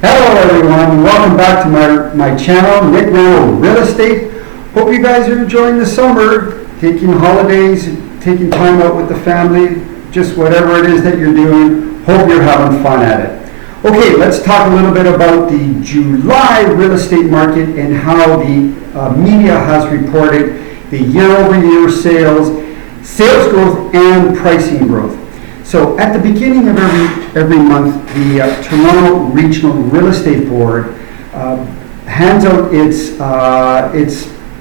Hello everyone, welcome back to my channel, Nick Real Estate. Hope you guys are enjoying the summer, taking holidays, taking time out with the family, just whatever it is that you're doing. Hope you're having fun at it. Okay, let's talk a little bit about the July real estate market and how the media has reported the year-over-year sales growth and pricing growth. So at the beginning of every month, the Toronto Regional Real Estate Board hands out its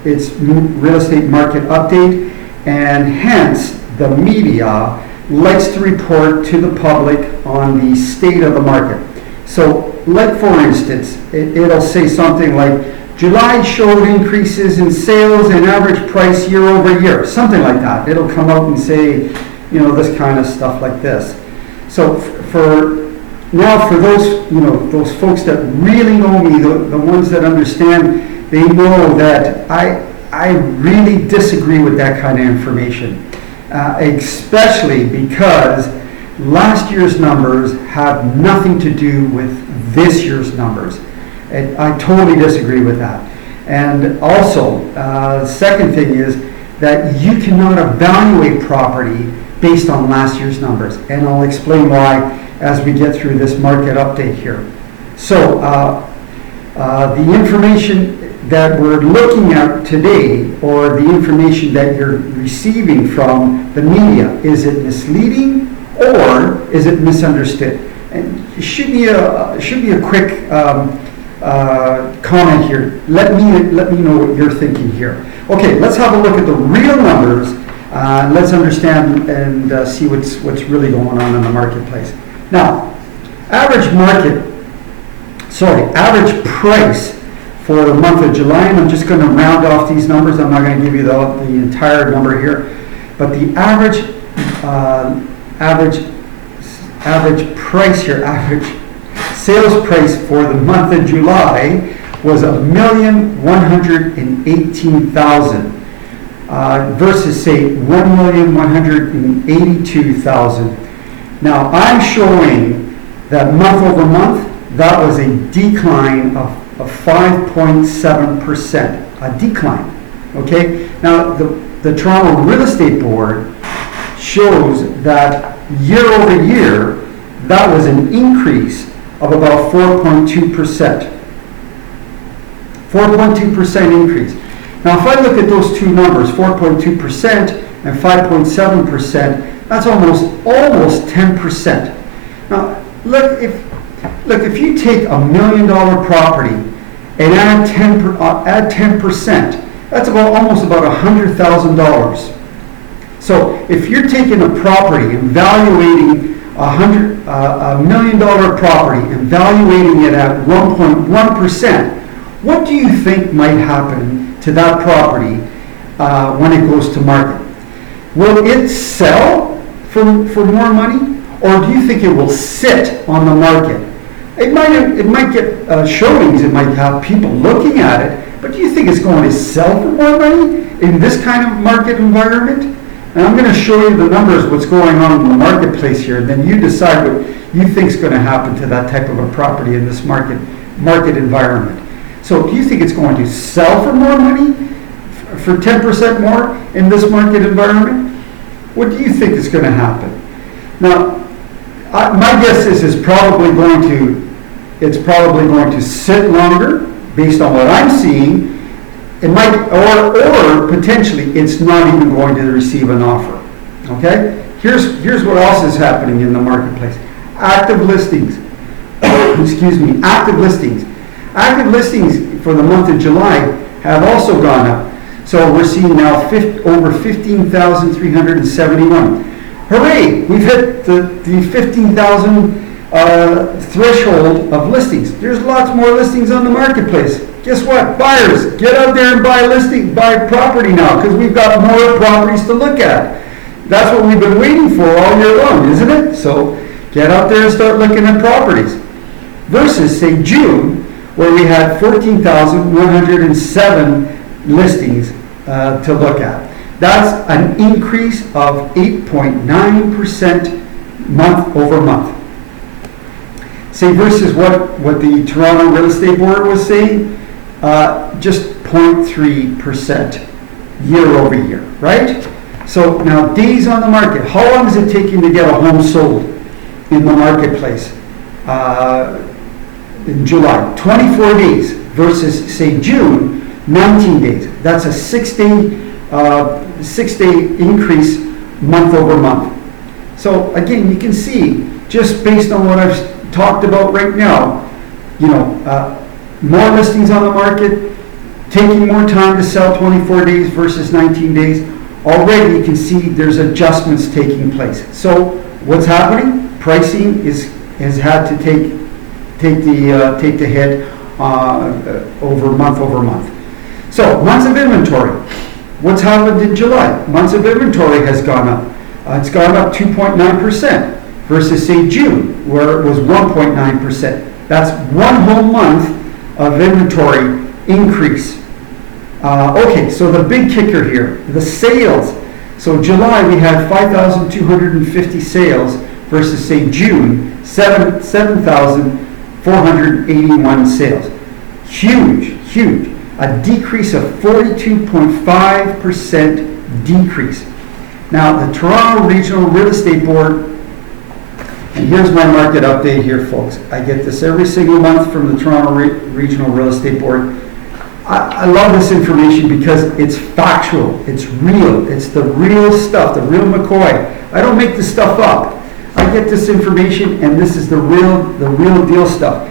real estate market update, and hence the media likes to report to the public on the state of the market. So, like for instance, it'll say something like, July showed increases in sales and average price year over year, something like that. It'll come out and say, you know, this kind of stuff like this. So for those, you know, those folks that really know me, the ones that understand, they know that I really disagree with that kind of information, especially because last year's numbers have nothing to do with this year's numbers. And I totally disagree with that. And also, the second thing is that you cannot evaluate property based on last year's numbers. And I'll explain why as we get through this market update here. So, the information that we're looking at today, or the information that you're receiving from the media, is it misleading or is it misunderstood? And it should be a quick comment here. Let me know what you're thinking here. Okay, let's have a look at the real numbers. Let's understand and see what's really going on in the marketplace. Now, average price for the month of July, and I'm just going to round off these numbers. I'm not going to give you the entire number here, but the average sales price for the month of July was $1,118,000 versus say $1,182,000. Now I'm showing that month over month, that was a decline of 5.7%, a decline. Okay. Now the Toronto Real Estate Board shows that year over year, that was an increase of about 4.2%. 4.2% increase. Now, if I look at those two numbers, 4.2% and 5.7%, that's almost 10%. Now, look, if you take $1 million property and add 10%, that's almost about $100,000. So, if you're taking a property and valuating $1 million property and valuating it at 1.1%, what do you think might happen to that property when it goes to market? Will it sell for more money, or do you think it will sit on the market? It might get showings, it might have people looking at it, but do you think it's going to sell for more money in this kind of market environment? And I'm going to show you the numbers, what's going on in the marketplace here, and then you decide what you think is going to happen to that type of a property in this market environment. So do you think it's going to sell for more money, for 10% more in this market environment? What do you think is going to happen? Now, my guess is it's probably going to sit longer based on what I'm seeing. It might, or potentially it's not even going to receive an offer. Okay? Here's what else is happening in the marketplace. Active listings. Excuse me, active listings. Active listings for the month of July have also gone up. So we're seeing now over 15,371. Hooray! We've hit the 15,000 threshold of listings. There's lots more listings on the marketplace. Guess what? Buyers, get out there and buy property now, because we've got more properties to look at. That's what we've been waiting for all year long, isn't it? So get out there and start looking at properties. Versus, say, June, where we had 14,107 listings to look at. That's an increase of 8.9% month over month. say versus what the Toronto Real Estate Board was saying, just 0.3% year over year, right? So now days on the market, how long is it taking to get a home sold in the marketplace in July? 24 days versus say June, 19 days. That's a 6-day increase month over month. So again, you can see just based on what I've talked about right now, more listings on the market, taking more time to sell 24 days versus 19 days. Already you can see there's adjustments taking place. So what's happening? Pricing has had to take the hit over month. So months of inventory. What's happened in July? Months of inventory has gone up. It's gone up 2.9% versus say June, where it was 1.9%. That's one whole month of inventory increase. Okay, so the big kicker here, the sales. So July we had 5,250 sales versus say June, 7,481 sales. Huge. A decrease of 42.5% decrease. Now the Toronto Regional Real Estate Board, and here's my market update here, folks. I get this every single month from the Toronto Regional Real Estate Board. I love this information because it's factual, it's real, it's the real stuff, the real McCoy. I don't make this stuff up. I get this information and this is the real deal stuff.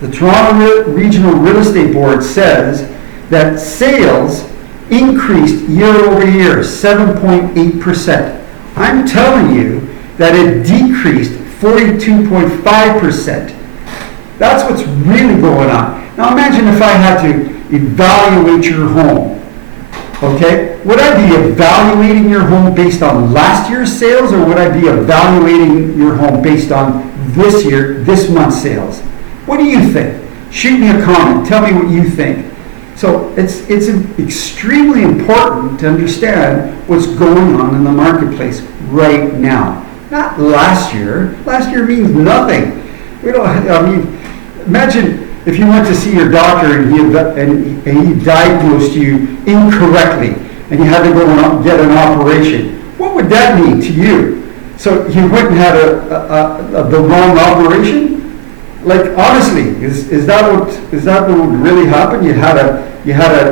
The Toronto Regional Real Estate Board says that sales increased year over year 7.8%. I'm telling you that it decreased 42.5%. That's what's really going on. Now imagine if I had to evaluate your home. Okay? Would I be evaluating your home based on last year's sales, or would I be evaluating your home based on this month's sales? What do you think? Shoot me a comment. Tell me what you think. So it's extremely important to understand what's going on in the marketplace right now. Not last year. Last year means nothing. Imagine if you went to see your doctor and he diagnosed you incorrectly and you had to go and get an operation. What would that mean to you? So you went and had the wrong operation? Like honestly, is that what would really happen? You had a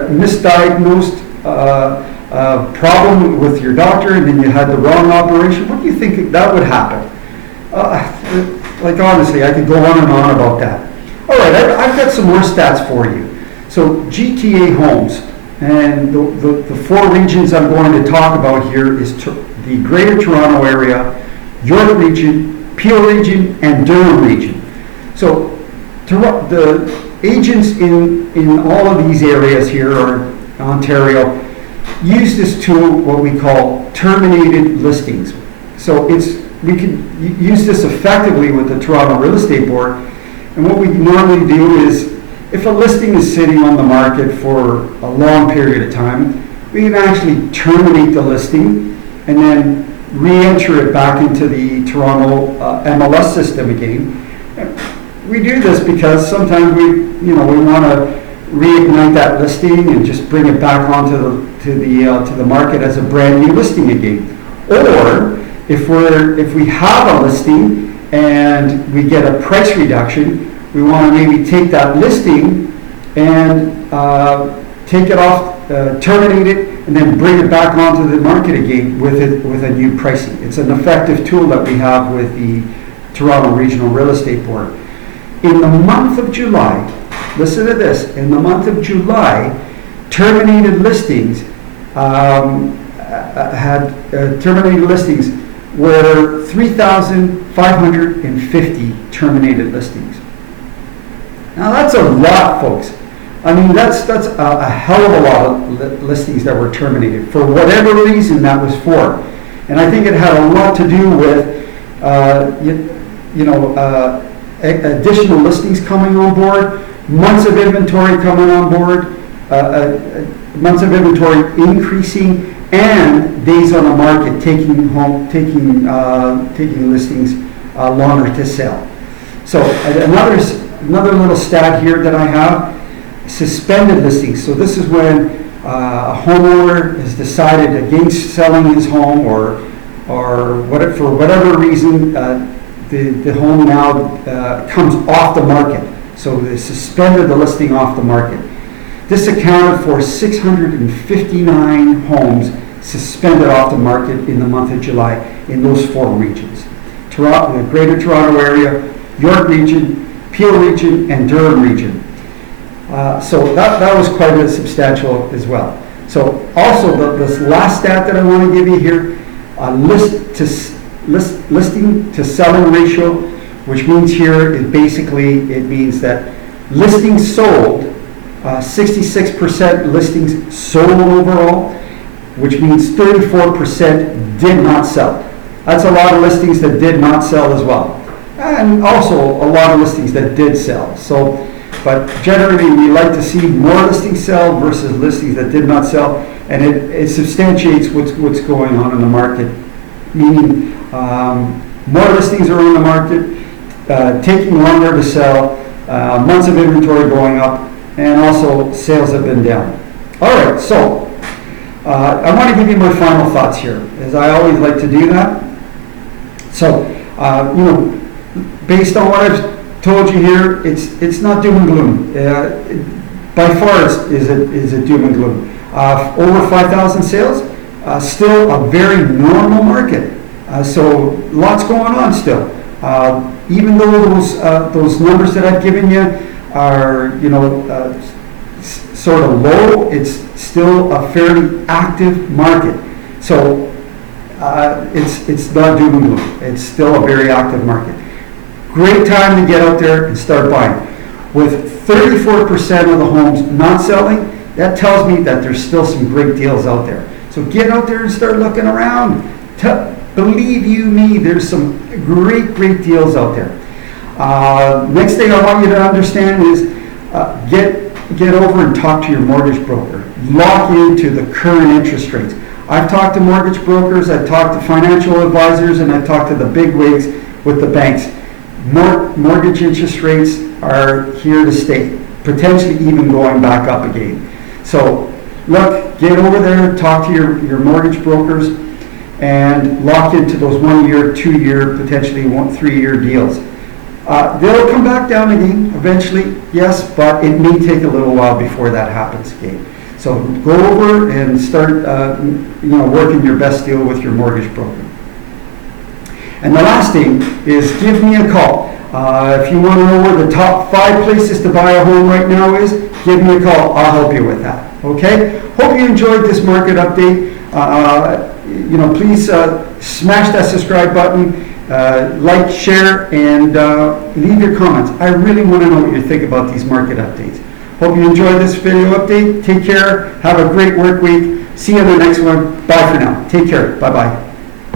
misdiagnosed problem with your doctor, and then you had the wrong operation. What do you think that would happen? Like honestly, I could go on and on about that. All right, I've got some more stats for you. So GTA homes, and the four regions I'm going to talk about here is the Greater Toronto Area, York Region, Peel Region, and Durham Region. So the agents in all of these areas here, or Ontario, use this tool, what we call terminated listings. So we can use this effectively with the Toronto Real Estate Board. And what we normally do is, if a listing is sitting on the market for a long period of time, we can actually terminate the listing and then re-enter it back into the Toronto MLS system again. We do this because sometimes we want to reignite that listing and just bring it back onto the market as a brand new listing again. Or if we have a listing and we get a price reduction, we want to maybe take that listing and take it off, terminate it, and then bring it back onto the market again with a new pricing. It's an effective tool that we have with the Toronto Regional Real Estate Board. In the month of July, listen to this, in the month of July, terminated listings were 3,550 terminated listings. Now that's a lot, folks. I mean, that's a hell of a lot of listings that were terminated for whatever reason that was for. And I think it had a lot to do with, additional listings coming on board, months of inventory coming on board, months of inventory increasing, and days on the market taking listings longer to sell. So another little stat here that I have, suspended listings. So this is when a homeowner has decided against selling his home or what, for whatever reason, the home now comes off the market. So they suspended the listing off the market. This accounted for 659 homes suspended off the market in the month of July in those 4 regions. Toronto, the Greater Toronto Area, York Region, Peel Region, and Durham Region. So that was quite a substantial as well. So also this last stat that I want to give you here, listing to selling ratio, which means here it means that listings sold, 66% listings sold overall, which means 34% did not sell. That's a lot of listings that did not sell as well. And also a lot of listings that did sell. So, but generally we like to see more listings sell versus listings that did not sell, and it substantiates what's going on in the market, meaning more listings are on the market, taking longer to sell, months of inventory going up, and also sales have been down. All right, so I want to give you my final thoughts here, as I always like to do that. So, based on what I've told you here, it's not doom and gloom. By far, is it doom and gloom? Over 5,000 sales, still a very normal market. So lots going on still. Even though those numbers that I've given you are sort of low, it's still a fairly active market. So it's not doom and gloom. It's still a very active market. Great time to get out there and start buying. With 34% of the homes not selling, that tells me that there's still some great deals out there. So get out there and start looking around. Believe you me, there's some great deals out there. Next thing I want you to understand is get over and talk to your mortgage broker. Lock into the current interest rates. I've talked to mortgage brokers, I've talked to financial advisors, and I've talked to the big wigs with the banks. Mortgage interest rates are here to stay, potentially even going back up again. So look, get over there, talk to your mortgage brokers, and lock into those 1 year, 2 year, potentially 3 year deals. They'll come back down again eventually, yes, but it may take a little while before that happens again. So go over and start working your best deal with your mortgage broker. And the last thing is give me a call. If you want to know where the top 5 places to buy a home right now is, give me a call. I'll help you with that. Okay? Hope you enjoyed this market update. Please smash that subscribe button, like, share, and leave your comments. I really want to know what you think about these market updates. Hope you enjoyed this video update. Take care. Have a great work week. See you in the next one. Bye for now. Take care. Bye-bye.